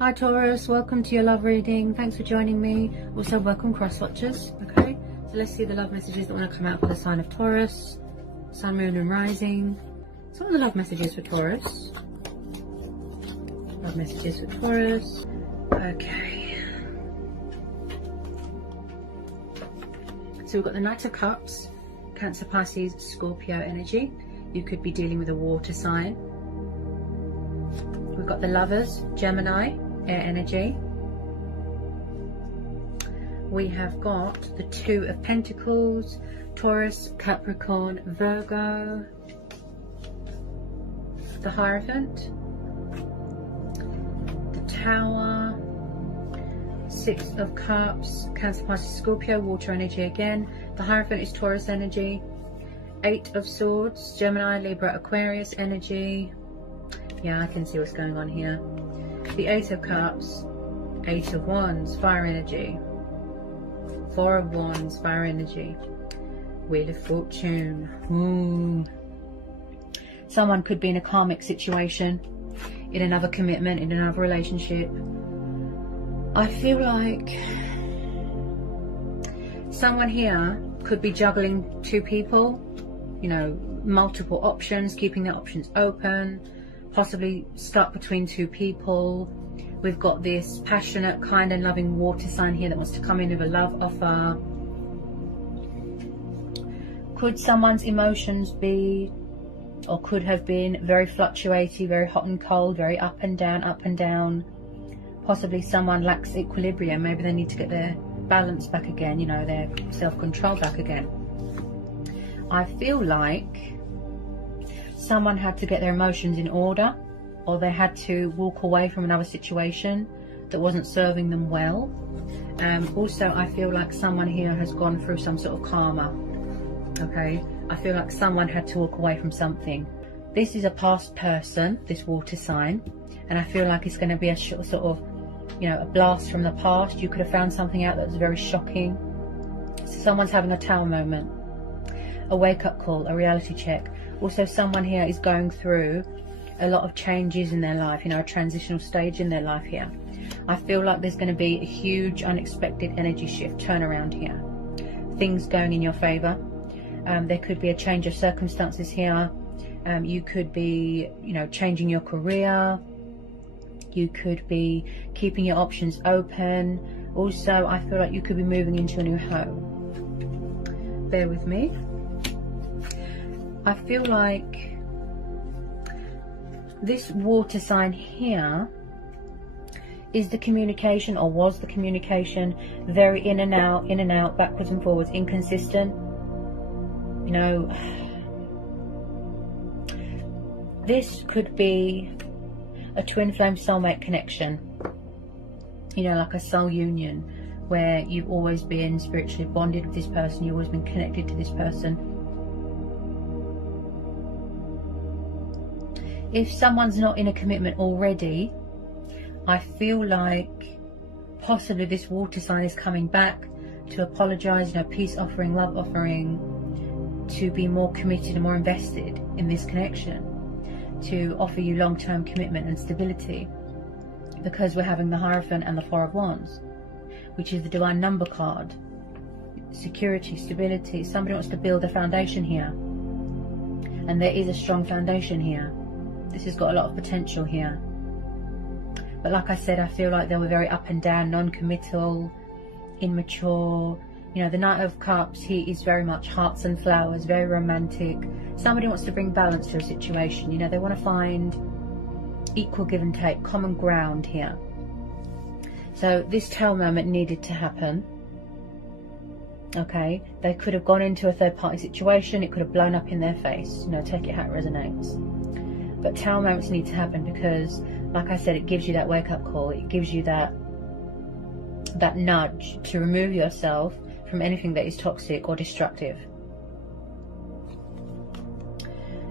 Hi Taurus, welcome to your love reading. Thanks for joining me. Also welcome cross watchers. Okay, so let's see the love messages that want to come out for the sign of Taurus, Sun, Moon and Rising. So what are the love messages for Taurus? Love messages for Taurus. Okay. So we've got the Knight of Cups, Cancer, Pisces, Scorpio energy. You could be dealing with a water sign. We've got the Lovers, Gemini, air energy. We have got the Two of Pentacles, Taurus, Capricorn, Virgo. The Hierophant, the Tower, Six of Cups, Cancer, Pisces, Scorpio, water energy again. The Hierophant is Taurus energy. Eight of Swords, Gemini, Libra, Aquarius energy. Yeah, I can see what's going on here. The Eight of Cups, Eight of Wands, fire energy. Four of Wands, fire energy. Wheel of Fortune. Ooh. Someone could be in a karmic situation, in another commitment, in another relationship. I feel like someone here could be juggling two people, you know, multiple options, keeping their options open, possibly stuck between two people. We've got this passionate, kind and loving water sign here that wants to come in with a love offer. Could someone's emotions be, or could have been, very fluctuating, very hot and cold, very up and down, up and down. Possibly someone lacks equilibrium. Maybe they need to get their balance back again, you know, their self-control back again. I feel like someone had to get their emotions in order, or they had to walk away from another situation that wasn't serving them well. Also, I feel like someone here has gone through some sort of karma. Okay, I feel like someone had to walk away from something. This is a past person, this water sign, and I feel like it's going to be a sort of, you know, a blast from the past. You could have found something out that was very shocking. So someone's having a tower moment, a wake-up call, a reality check. Also, someone here is going through a lot of changes in their life, you know, a transitional stage in their life here. I feel like there's going to be a huge unexpected energy shift, turnaround here. Things going in your favor. There could be a change of circumstances here. You could be, you know, changing your career. You could be keeping your options open. Also, I feel like you could be moving into a new home. Bear with me. I feel like this water sign here is the communication, or was the communication, very in and out, backwards and forwards, inconsistent. You know, this could be a twin flame soulmate connection, you know, like a soul union, where you've always been spiritually bonded with this person, you've always been connected to this person. If someone's not in a commitment already, I feel like possibly this water sign is coming back to apologize, you know, peace offering, love offering, to be more committed and more invested in this connection, to offer you long-term commitment and stability, because we're having the Hierophant and the Four of Wands, which is the divine number card. Security, stability. Somebody wants to build a foundation here, and there is a strong foundation here. This has got a lot of potential here, but like I said, I feel like they were very up and down, non-committal, immature. You know, the Knight of Cups, he is very much hearts and flowers, very romantic. Somebody wants to bring balance to a situation. You know, they want to find equal give and take, common ground here. So this tower moment needed to happen. Okay, they could have gone into a third-party situation. It could have blown up in their face. You know, take it how it resonates. But tower moments need to happen because, like I said, it gives you that wake-up call. It gives you that nudge to remove yourself from anything that is toxic or destructive.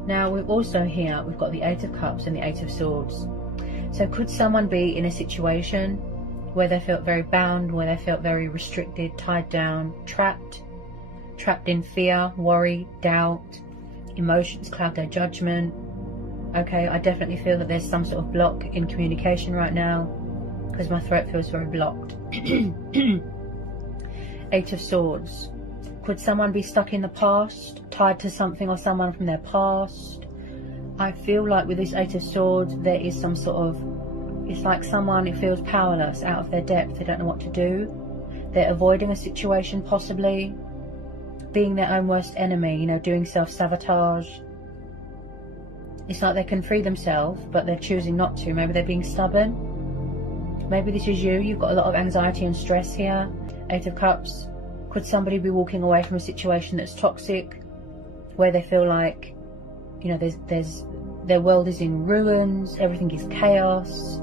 Now, we've also here, we've got the Eight of Cups and the Eight of Swords. So could someone be in a situation where they felt very bound, where they felt very restricted, tied down, trapped in fear, worry, doubt, emotions cloud their judgment. Okay, I definitely feel that there's some sort of block in communication right now. because my throat feels very blocked. Eight of Swords. Could someone be stuck in the past, tied to something or someone from their past? I feel like with this Eight of Swords, there is some sort of, it's like someone, it feels powerless, out of their depth. They don't know what to do. They're avoiding a situation, possibly being their own worst enemy, you know, doing self-sabotage. It's like they can free themselves, but they're choosing not to. Maybe they're being stubborn. Maybe this is you. You've got a lot of anxiety and stress here. Eight of Cups. Could somebody be walking away from a situation that's toxic, where they feel like, you know, their world is in ruins, everything is chaos.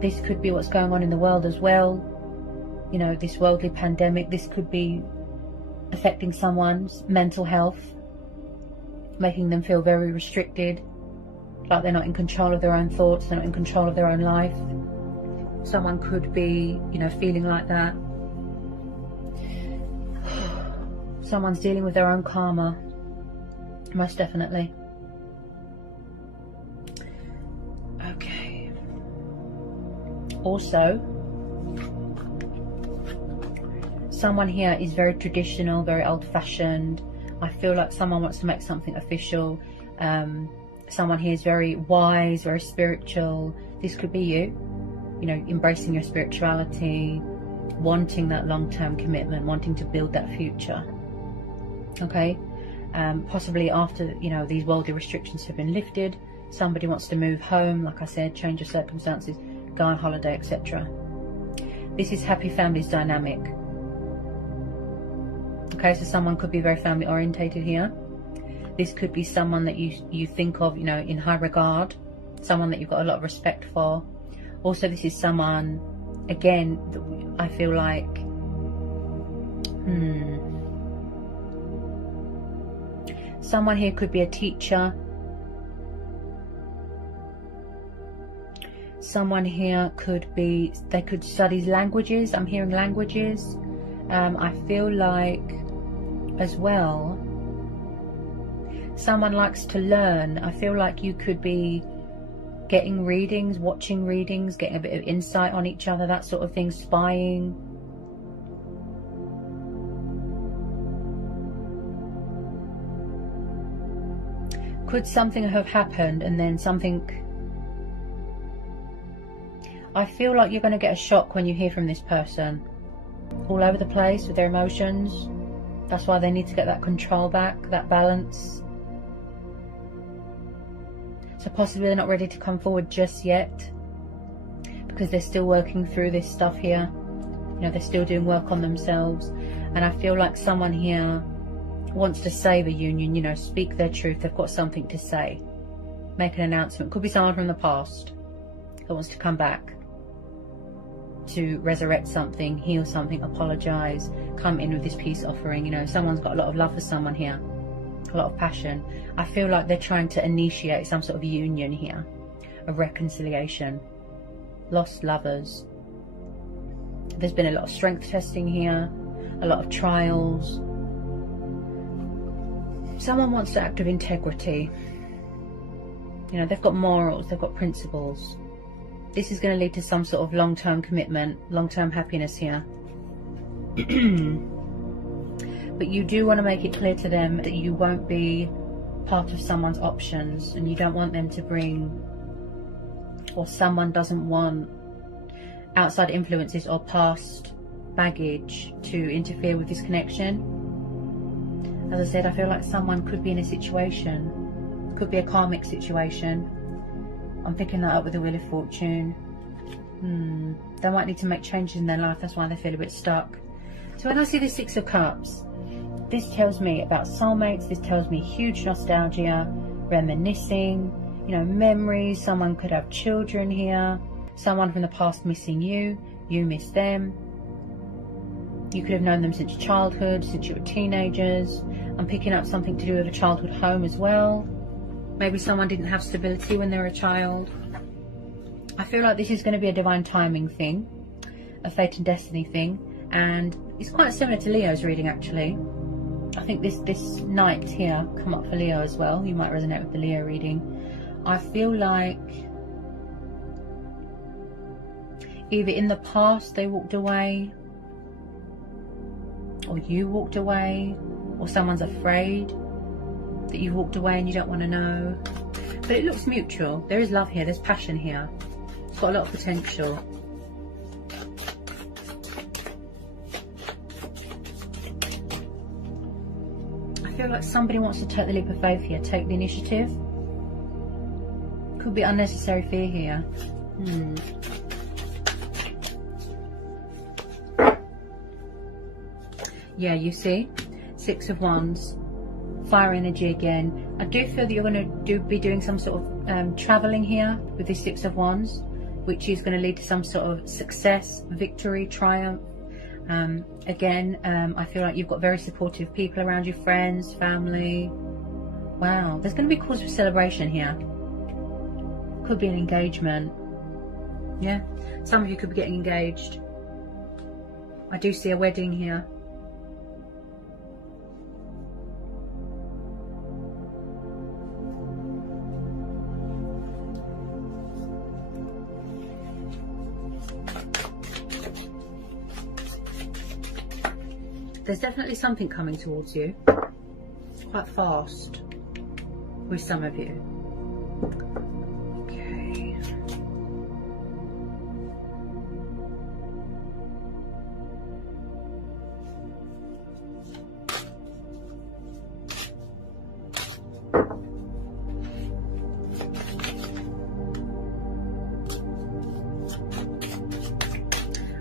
This could be what's going on in the world as well. You know, this worldly pandemic, this could be affecting someone's mental health, making them feel very restricted, like they're not in control of their own thoughts, they're not in control of their own life. Someone could be, you know, feeling like that. Someone's dealing with their own karma, most definitely. Okay. Also, someone here is very traditional, very old-fashioned. I feel like someone wants to make something official. Someone here is very wise, very spiritual. This could be you know, embracing your spirituality, wanting that long-term commitment, wanting to build that future. Okay, possibly after, you know, these worldly restrictions have been lifted, somebody wants to move home, like I said, change of circumstances, go on holiday, etc. This is happy families dynamic. Okay, so someone could be very family orientated here. This could be someone that you think of, you know, in high regard, someone that you've got a lot of respect for. Also, this is someone, again, that I feel like, someone here could be a teacher. Someone here could be, they could study languages. I'm hearing languages. I feel like, as well, someone likes to learn. I feel like you could be getting readings, watching readings, getting a bit of insight on each other, that sort of thing, spying. Could something have happened and then something... I feel like you're going to get a shock when you hear from this person. All over the place with their emotions. That's why they need to get that control back, that balance. So possibly they're not ready to come forward just yet, because they're still working through this stuff here. You know, they're still doing work on themselves. And I feel like someone here wants to save a union, you know, speak their truth. They've got something to say, make an announcement. Could be someone from the past that wants to come back to resurrect something, heal something, apologize, come in with this peace offering. You know, someone's got a lot of love for someone here, a lot of passion. I feel like they're trying to initiate some sort of union here, a reconciliation. Lost lovers. There's been a lot of strength testing here, a lot of trials. Someone wants to act with integrity. You know, they've got morals, they've got principles. This is going to lead to some sort of long-term commitment, long-term happiness here. But you do want to make it clear to them that you won't be part of someone's options, and you don't want them to bring, or someone doesn't want outside influences or past baggage to interfere with this connection. As I said, I feel like someone could be in a situation, could be a karmic situation. I'm picking that up with the Wheel of Fortune. They might need to make changes in their life. That's why they feel a bit stuck. So when I see the Six of Cups, this tells me about soulmates. This tells me huge nostalgia, reminiscing, you know, memories. Someone could have children here. Someone from the past missing you. You miss them. You could have known them since childhood, since you were teenagers. I'm picking up something to do with a childhood home as well. Maybe someone didn't have stability when they were a child. I feel like this is going to be a divine timing thing, a fate and destiny thing, and it's quite similar to Leo's reading actually. I think this knight here come up for Leo as well. You might resonate with the Leo reading. I feel like Either in the past they walked away, or you walked away, or someone's afraid that you walked away and you don't want to know. But it looks mutual. There is love here, there's passion here. It's got a lot of potential. I feel like somebody wants to take the leap of faith here, take the initiative. Could be unnecessary fear here. Yeah, you see, 6 of Wands, fire energy again. I do feel that you're going to be doing some sort of traveling here with this 6 of Wands, which is going to lead to some sort of success, victory, triumph. Again, I feel like you've got very supportive people around you, friends, family. Wow, there's going to be cause for celebration here. Could be an engagement. Yeah, some of you could be getting engaged. I do see a wedding here. There's definitely something coming towards you, quite fast, with some of you. Okay.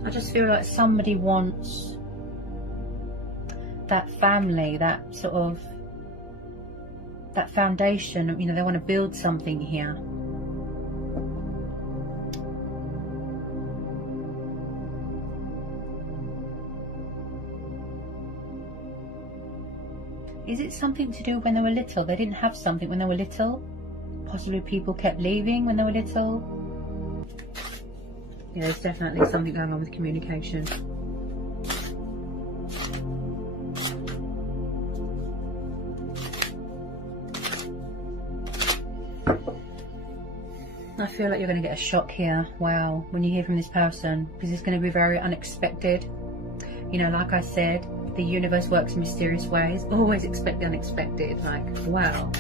I just feel like somebody wants that family, that sort of, that foundation, you know, they want to build something here. Is it something to do when they were little? They didn't have something when they were little? Possibly people kept leaving when they were little? Yeah, there's definitely something going on with communication. I feel like you're going to get a shock here. Wow, when you hear from this person, because it's going to be very unexpected. You know, like I said, the universe works in mysterious ways. Always expect the unexpected. Like, wow.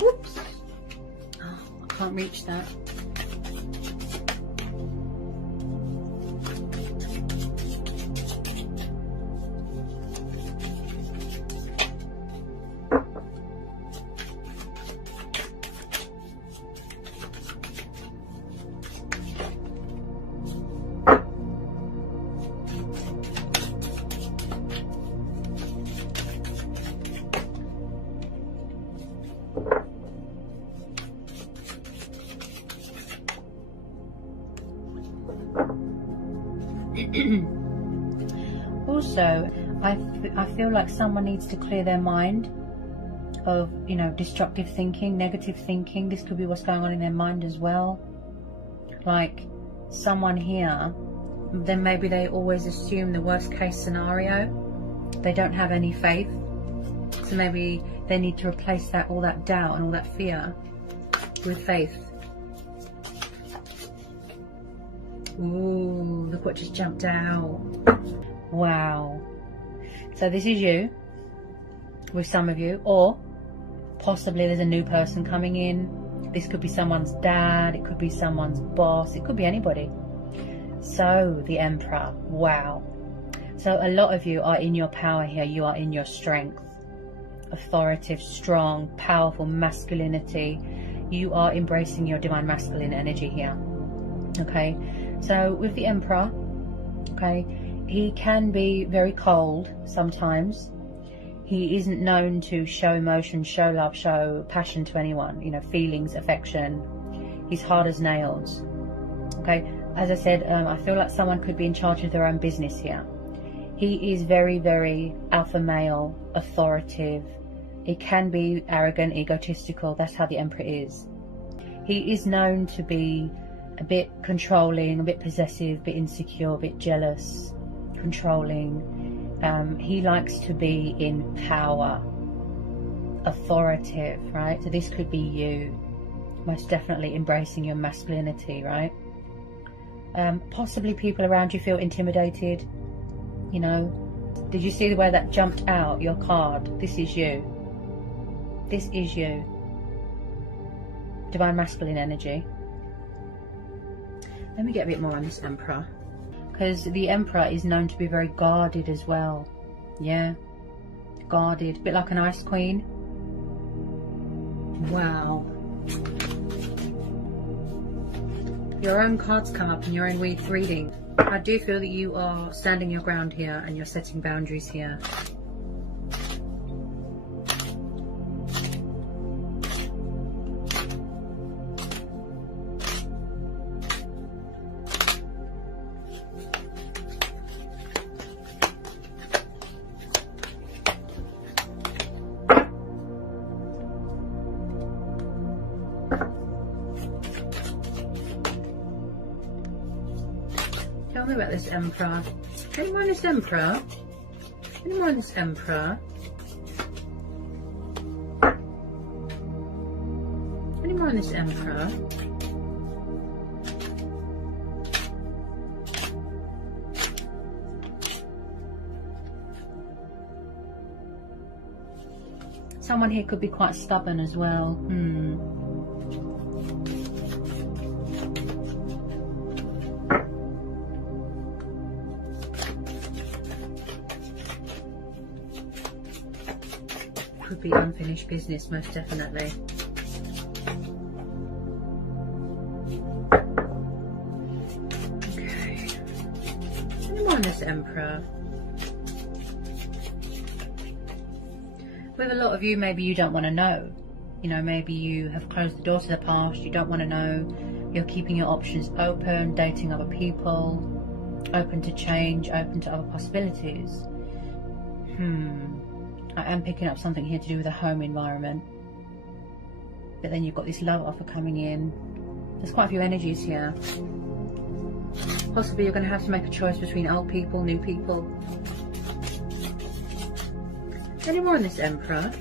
Whoops. Oh, I can't reach that. Also, I feel like someone needs to clear their mind of, you know, destructive thinking, negative thinking. This could be what's going on in their mind as well. Like someone here, then maybe they always assume the worst case scenario. They don't have any faith. So maybe they need to replace that, all that doubt and all that fear, with faith. Ooh, look what just jumped out. Wow. So this is you, with some of you, or possibly there's a new person coming in. This could be someone's dad, it could be someone's boss, it could be anybody. So the Emperor, wow. So a lot of you are in your power here, you are in your strength. Authoritative, strong, powerful masculinity. You are embracing your divine masculine energy here. Okay, so with the Emperor, okay, he can be very cold sometimes. He isn't known to show emotion, show love, show passion to anyone, you know, feelings, affection. He's hard as nails. Okay, as I said, I feel like someone could be in charge of their own business here. He is very, very alpha male, authoritative. He can be arrogant, egotistical. That's how the Emperor is. He is known to be a bit controlling, a bit possessive, a bit insecure, a bit jealous, controlling. He likes to be in power, authoritative, right? So this could be you, most definitely embracing your masculinity, right? Possibly people around you feel intimidated, you know. Did you see the way that jumped out, your card? This is you. This is you. Divine masculine energy. Let me get a bit more on this Emperor, because the Emperor is known to be very guarded as well. Yeah, guarded, a bit like an ice queen. Wow. Your own cards come up in your own reading. I do feel that you are standing your ground here and you're setting boundaries here. Tell me about this Emperor. Any more on this Emperor? Any more on this Emperor? Any more on this Emperor? Someone here could be quite stubborn as well. Could be unfinished business, most definitely. Okay. Any more on this Emperor? With a lot of you, maybe you don't want to know. You know, maybe you have closed the door to the past, you don't want to know. You're keeping your options open, dating other people, open to change, open to other possibilities. I am picking up something here to do with a home environment. But then you've got this love offer coming in. There's quite a few energies here. Possibly you're going to have to make a choice between old people, new people. Any more on this Emperor?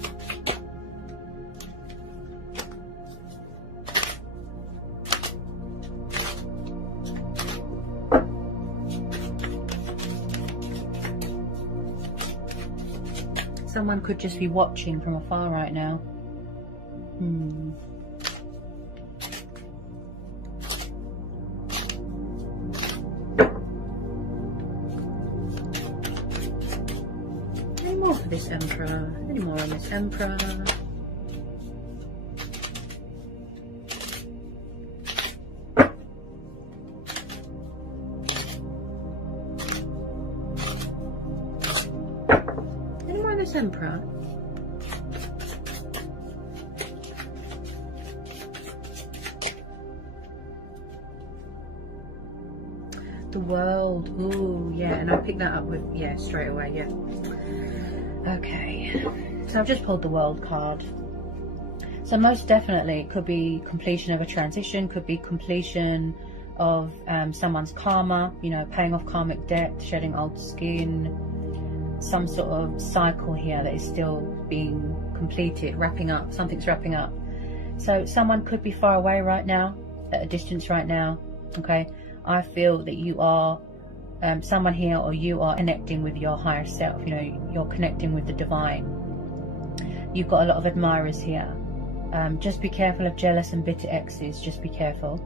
Someone could just be watching from afar right now. Any more for this Emperor? Any more on this Emperor? Emperor? The World. Ooh, yeah, and I picked that up with, yeah, straight away, yeah. Okay, so I've just pulled the World card. So most definitely it could be completion of a transition, could be completion of someone's karma, you know, paying off karmic debt, shedding old skin, some sort of cycle here that is still being completed, wrapping up, something's wrapping up. So someone could be far away right now, at a distance right now, okay? I feel that you are, someone here, or you are connecting with your higher self, you know, you're connecting with the divine. You've got a lot of admirers here. Just be careful of jealous and bitter exes, just be careful,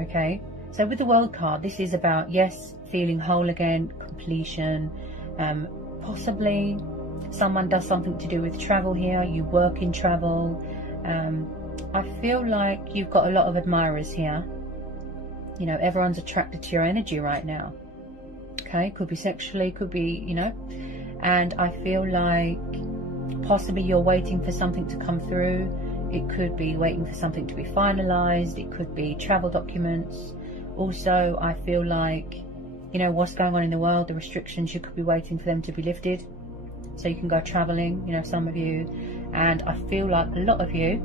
okay? So with the World card, this is about, yes, feeling whole again, completion, possibly someone does something to do with travel here, you work in travel. I feel like you've got a lot of admirers here. You know, everyone's attracted to your energy right now. Okay, could be sexually, could be, you know. And I feel like Possibly you're waiting for something to come through. It could be waiting for something to be finalized. It could be travel documents. Also, I feel like, you know, what's going on in the world, the restrictions, you could be waiting for them to be lifted so you can go traveling, you know, some of you. And I feel like a lot of you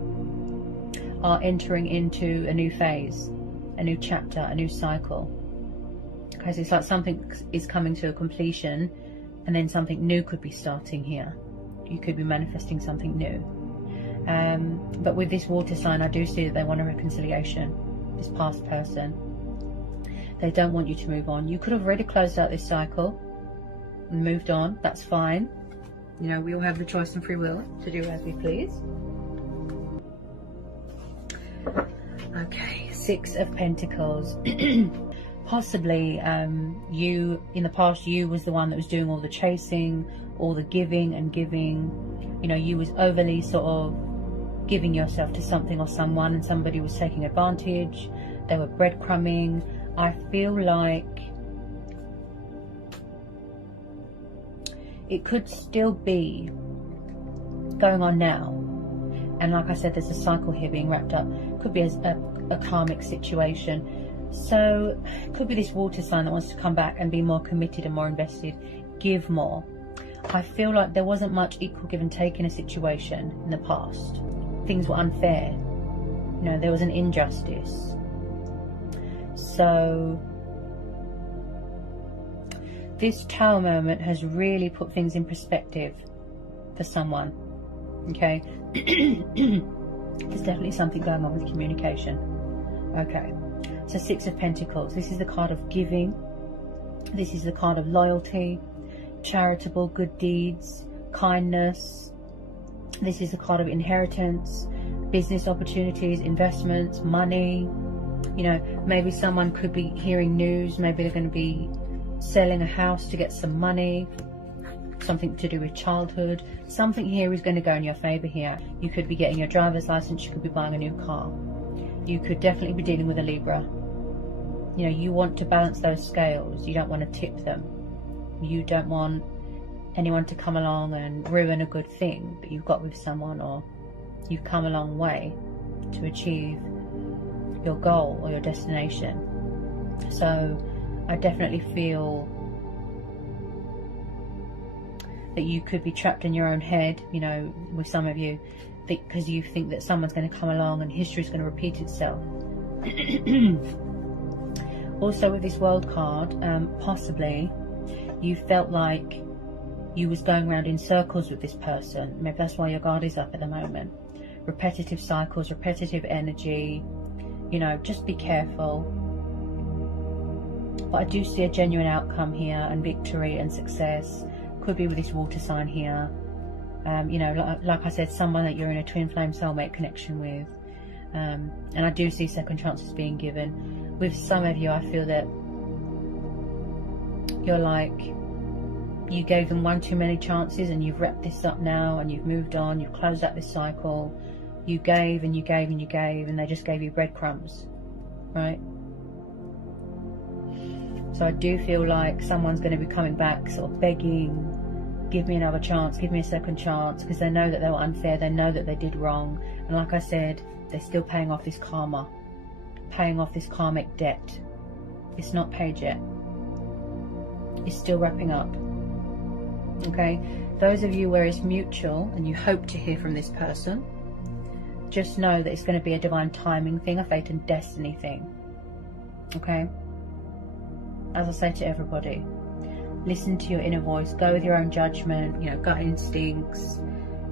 are entering into a new phase, a new chapter, a new cycle. Okay, so it's like something is coming to a completion and then something new could be starting here. You could be manifesting something new. But with this water sign, I do see that they want a reconciliation, this past person. They don't want you to move on. You could have already closed out this cycle and moved on. That's fine. You know, we all have the choice and free will to do as we please. Okay, Six of Pentacles. Possibly you, in the past, you was the one that was doing all the chasing, all the giving and giving. You know, you was overly sort of giving yourself to something or someone, and somebody was taking advantage. They were breadcrumbing. I feel like it could still be going on now. And like I said, there's a cycle here being wrapped up. Could be a karmic situation. So it could be this water sign that wants to come back and be more committed and more invested. Give more. I feel like there wasn't much equal give and take in a situation in the past. Things were unfair. You know, there was an injustice. So this Tower moment has really put things in perspective for someone. Okay. There's definitely something going on with communication. Okay. So Six of Pentacles. This is the card of giving. This is the card of loyalty, charitable good deeds, kindness. This is the card of inheritance, business opportunities, investments, money. You know, maybe someone could be hearing news. Maybe they're going to be selling a house to get some money. Something to do with childhood. Something here is going to go in your favor here. You could be getting your driver's license. You could be buying a new car. You could definitely be dealing with a Libra. You know, you want to balance those scales. You don't want to tip them. You don't want anyone to come along and ruin a good thing that you've got with someone, or you've come a long way to achieve your goal or your destination. So I definitely feel that you could be trapped in your own head, you know, with some of you, because you think that someone's going to come along and history is going to repeat itself. Also with this World card, possibly you felt like you was going around in circles with this person. Maybe that's why your guard is up at the moment. Repetitive cycles, repetitive energy. You know, just be careful. But I do see a genuine outcome here, and victory and success. Could be with this water sign here. You know, like I said, someone that you're in a twin flame soulmate connection with. And I do see second chances being given. With some of you, I feel that you're like, you gave them one too many chances, and you've wrapped this up now, and you've moved on, you've closed out this cycle. You gave and you gave and you gave, and they just gave you breadcrumbs, right? So I do feel like someone's going to be coming back, sort of begging, give me another chance, give me a second chance, because they know that they were unfair, they know that they did wrong. And like I said, they're still paying off this karma, paying off this karmic debt. It's not paid yet. It's still wrapping up. Okay, those of you where it's mutual and you hope to hear from this person, just know that it's going to be a divine timing thing, a fate and destiny thing. Okay, as I say to everybody, listen to your inner voice, go with your own judgment, you know, gut instincts,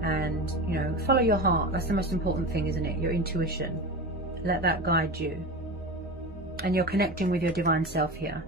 and, you know, follow your heart. That's the most important thing, isn't it? Your intuition. Let that guide you. And you're connecting with your divine self here.